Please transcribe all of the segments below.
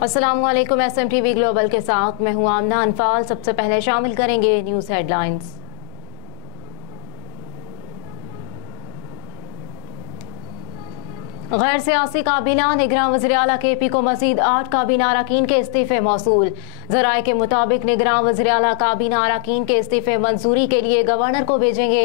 अस्सलामुअलैकुम। SMTV global के साथ मैं हूं आमना अनफाल। सबसे पहले शामिल करेंगे न्यूज़ हेडलाइंस। गैर सियासी काबीना निगरान वज़ीर आला KP को मज़ीद 8 काबीना अरकान के इस्तीफ़े मौसूल। ज़राए के मुताबिक निगरान वज़ीर आला काबीना अरकान के इस्तीफ़े मंजूरी के लिए गवर्नर को भेजेंगे।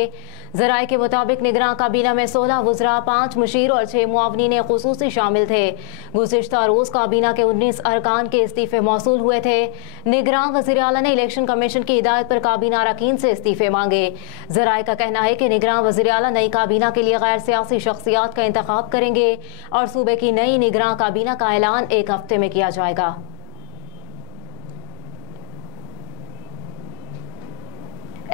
ज़राए के मुताबिक निगरान काबीना में 16 वज़रा, 5 मुशीर और 6 मुआवनीन ख़ुसूसी शामिल थे। गुज़िश्ता रोज़ काबीना के 19 अरकान के इस्तीफ़े मौसूल हुए थे। निगरान वज़ीर आला ने इलेक्शन कमीशन की हिदायत पर काबीना अरकान से इस्तीफ़े मांगे। ज़राए का कहना है कि निगरान वज़ीर आला नई काबीना के लिए गैर सियासी शख्सियात का इंतखाब करेंगे और सूबे की नई निगरान काबीना का ऐलान 1 हफ्ते में किया जाएगा।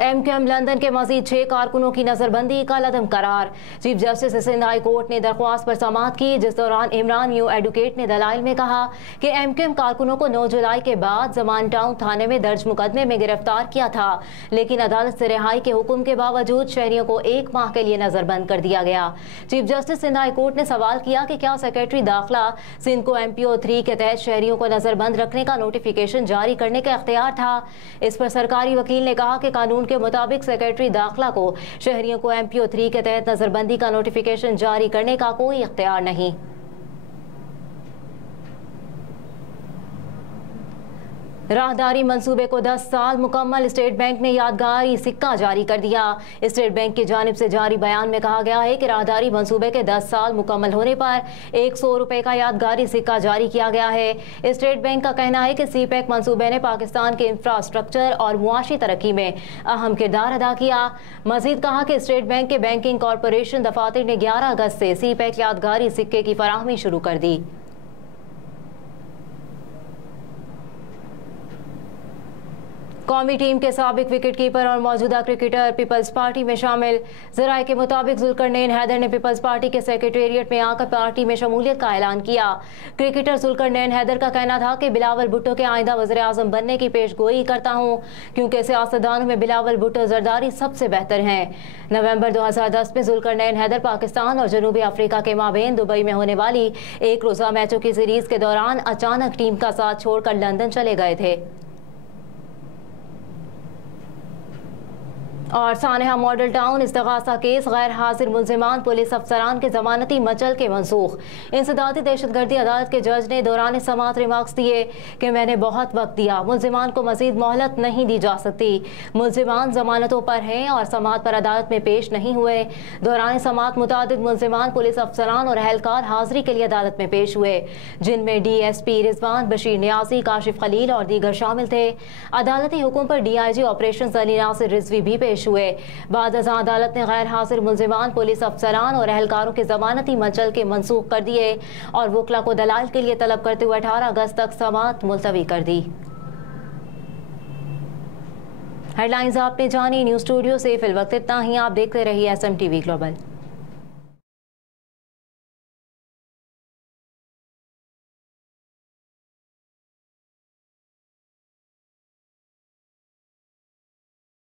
MQM लंदन के मजीद 6 कारकुनों की नजरबंदी का लदम करार। Chief justice Sindh high court ने दरख्वास्त पर समाअत की, जिस दौरान इमरान यू एडवोकेट ने दलाइल में कहा कि MQM कारकुनों को 9 जुलाई के बाद जमान टाउन थाने में दर्ज मुकदमे में गिरफ्तार किया था, लेकिन अदालत से रिहाई के हुक्म के बावजूद शहरियों को 1 माह के लिए नजरबंद कर दिया गया। Chief justice Sindh high court ने सवाल किया कि क्या सेक्रेटरी दाखिला सिंध को MPO 3 के तहत शहरियों को नजरबंद रखने का नोटिफिकेशन जारी करने का इख्तियार था। इस पर सरकारी वकील ने कहा कि कानून के मुताबिक सेक्रेटरी दाखिला को शहरियों को MPO 3 के तहत नजरबंदी का नोटिफिकेशन जारी करने का कोई इख्तियार नहीं। राहदारी मंसूबे को 10 साल मुकम्मल। स्टेट बैंक ने यादगारी सिक्का जारी कर दिया। स्टेट बैंक की जानिब से जारी बयान में कहा गया है कि राहदारी मंसूबे के 10 साल मुकम्मल होने पर 100 रुपए का यादगारी सिक्का जारी किया गया है। स्टेट बैंक का कहना है कि CPEC मंसूबे ने पाकिस्तान के इंफ्रास्ट्रक्चर और मुआशी तरक्की में अहम किरदार अदा किया। मजीद कहा कि स्टेट बैंक के बैंकिंग कॉरपोरेशन दफातर ने 11 अगस्त से CPEC यादगारी सिक्के की फराहमी शुरू कर दी। कौमी टीम के साबिक विकेट कीपर और मौजूदा क्रिकेटर पीपल्स पार्टी में शामिल। ज़राए के मुताबिक जुल्करनैन हैदर ने पीपल्स पार्टी के सेक्रेटेरिएट में आकर पार्टी में शमूलियत का ऐलान किया। क्रिकेटर जुल्करनैन हैदर का कहना था कि बिलावल भुट्टो के आइंदा वज़ीर आज़म बनने की पेशगोई करता हूँ, क्योंकि सियासतदानों में बिलावल भुट्टो जरदारी सबसे बेहतर हैं। नवंबर 2010 में जुल्करनैन हैदर पाकिस्तान और जनूबी अफ्रीका के माबेन दुबई में होने वाली 1 रोज़ा मैचों की सीरीज के दौरान अचानक टीम का साथ छोड़कर लंदन चले गए थे। और सानेहा मॉडल टाउन इस्तगासा केस गैर हाजिर मुल्जिमान पुलिस अफसरान के जमानती मचल के मनसूख। इंसदादी दहशतगर्दी अदालत के जज ने दौरान समाअत रिमार्क्स दिए कि मैंने बहुत वक्त दिया, मुल्जिमान को मजीद मोहलत नहीं दी जा सकती। मुल्जिमान जमानतों पर हैं और समाअत पर अदालत में पेश नहीं हुए। दौरान समाअत मुतादिद मुल्जिमान पुलिस अफसरान और अहलकार हाजिरी के लिए अदालत में पेश हुए, जिनमें DSP रिजवान, बशीर नियाजी, काशिफ खलील और दीगर शामिल थे। अदालती हुक्म पर DIG ऑपरेशन अली नासिर रिजवी भी पेश हुए। बाद अज़ां अदालत ने गैर हाजिर मुल्जिमान पुलिस अफसरान और एहलकारों के जमानती मचल के मनसूख कर दिए और वकला को दलाल के लिए तलब करते हुए 18 अगस्त तक समाअत मुलतवी कर दी। हेडलाइंस आपने जानी। न्यूज़ स्टूडियो से फिल वक्त इतना ही। आप देखते रहिए SMTV ग्लोबल।